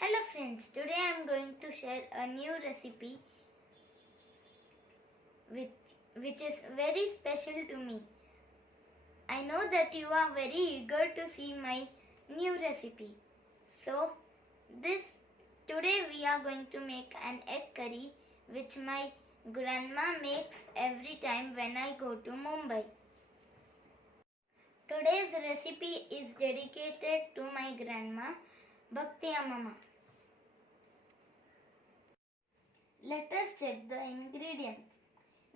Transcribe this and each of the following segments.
Hello friends, today I am going to share a new recipe which is very special to me. I know that you are very eager to see my new recipe. So today we are going to make an egg curry which my grandma makes every time when I go to Mumbai. Today's recipe is dedicated to my grandma, Bhakti Mama. Let us check the ingredients.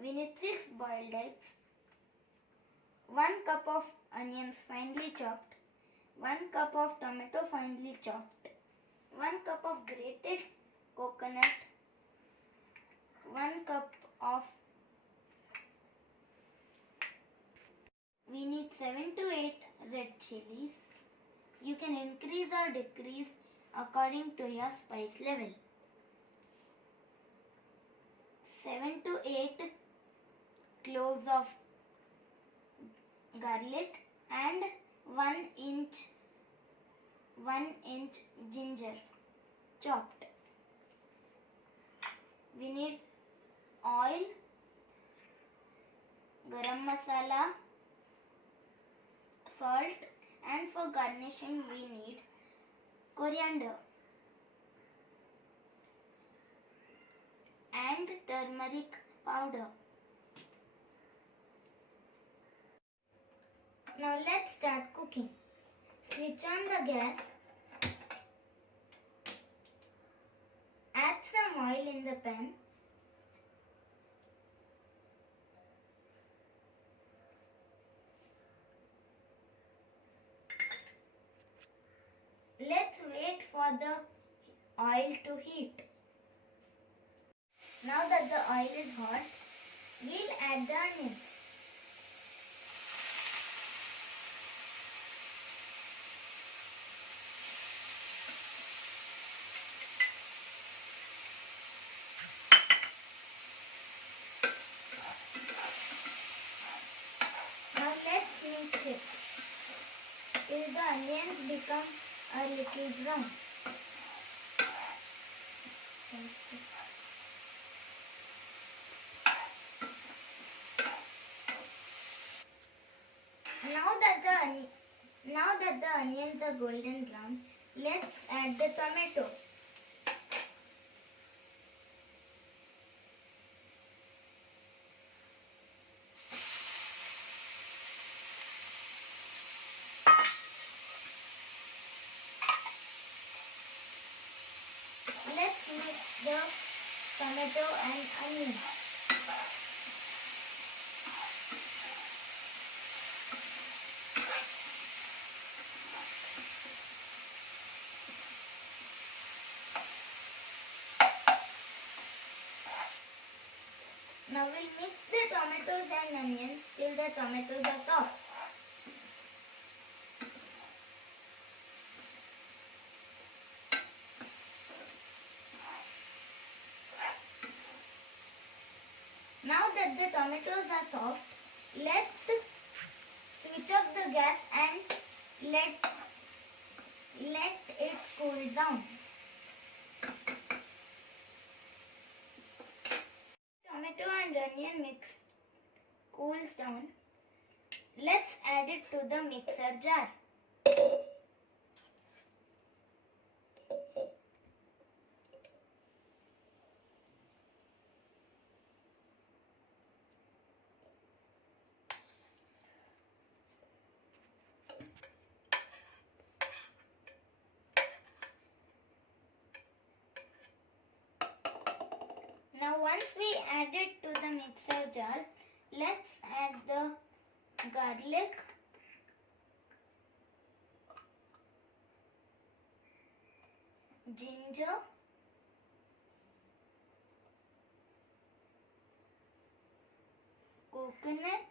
We need 6 boiled eggs, 1 cup of onions finely chopped, 1 cup of tomato finely chopped, 1 cup of grated coconut, 1 cup of we need 7 to 8 red chilies. You can increase or decrease according to your spice level. 7 to 8 cloves of garlic and 1 inch ginger chopped. We need oil, garam masala, salt, and for garnishing we need coriander and turmeric powder. Now let's start cooking. Switch on the gas. Add some oil in the pan. Let's wait for the oil to heat. Now that the oil is hot, we'll add the onions. Now let's mix it till the onions become a little brown. Now that the onions are golden brown, let's add the tomato. Let's mix the tomato and onion. Now we'll mix the tomatoes and onions till the tomatoes are soft. Now that the tomatoes are soft, let's switch off the gas and let it cool down. Tomato and onion mix cools down. Let's add it to the mixer jar. Now once we add it to the mixer jar, let's add the garlic, ginger, coconut,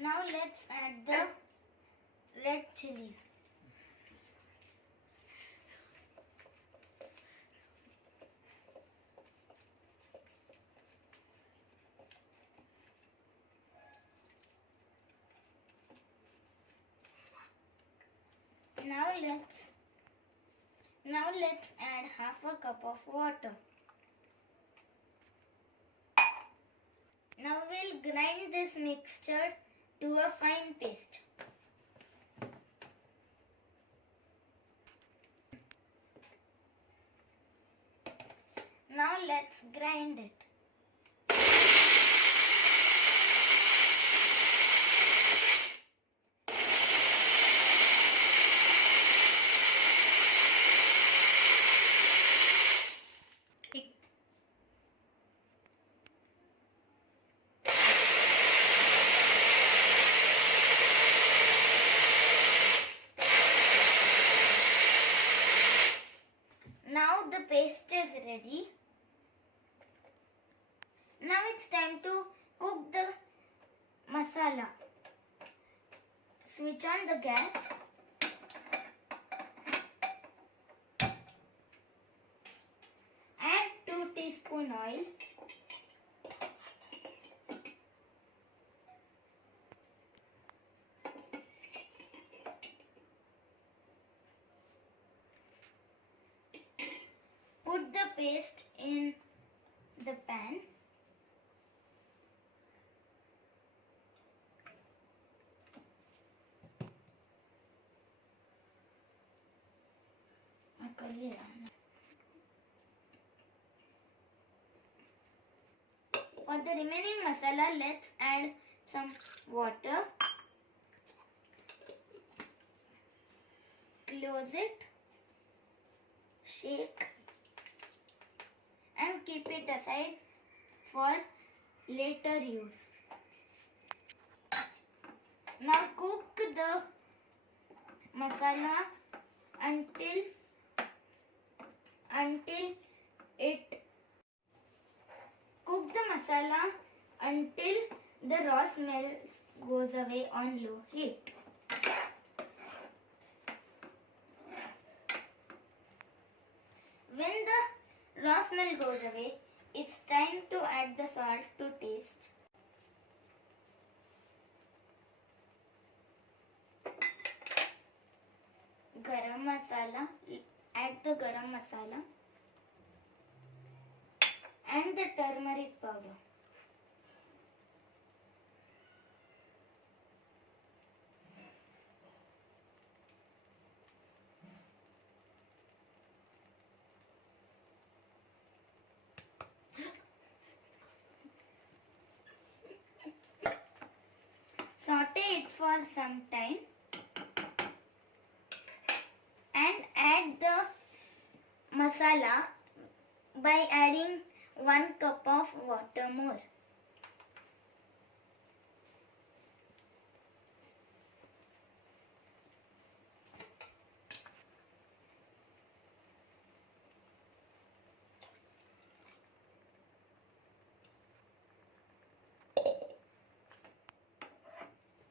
now let's add the red chilies. Now let's add half a cup of water. Now we'll grind this mixture to a fine paste. Now let's grind it. Now the paste is ready. Now it's time to cook the masala. Switch on the gas. Add 2 teaspoon oil. Put the paste in the pan. For the remaining masala, let's add some water. Close it. Shake. And keep it aside for later use. Now cook the masala until the raw smell goes away on low heat. When the raw smell goes away, it's time to add the salt to taste. Garam masala, add the garam masala and the turmeric powder. Saute it for some time and add the masala by adding 1 cup of water more.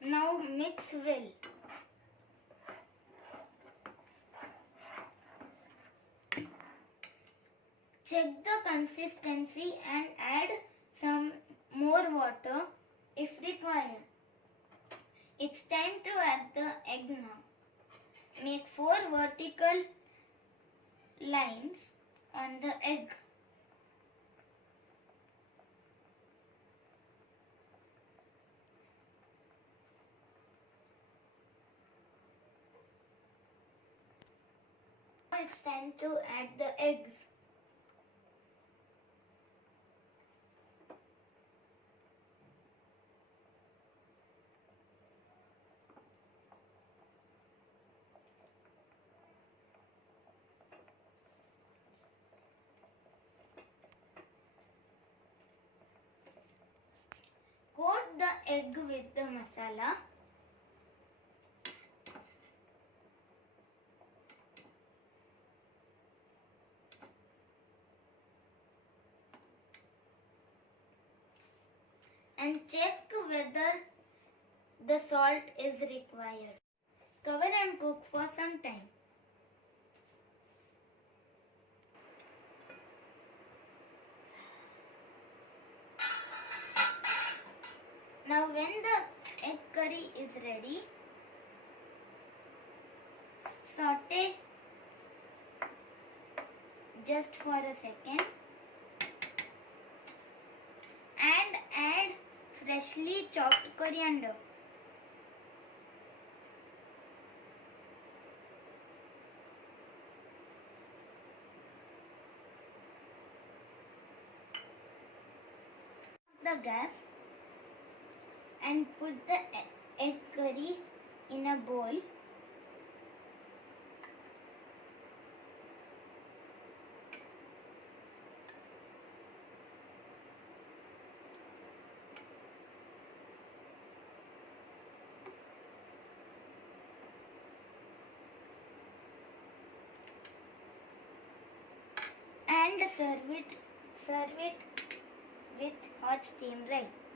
Now mix well. Check the consistency and add some more water if required. It's time to add the egg now. Make 4 vertical lines on the egg. Now it's time to add the eggs. Coat the egg with the masala. And check whether the salt is required. Cover and cook for some time. Now when the egg curry is ready, Saute just for a second and add freshly chopped coriander. The gas and put the egg curry in a bowl. And serve it with hot steamed rice.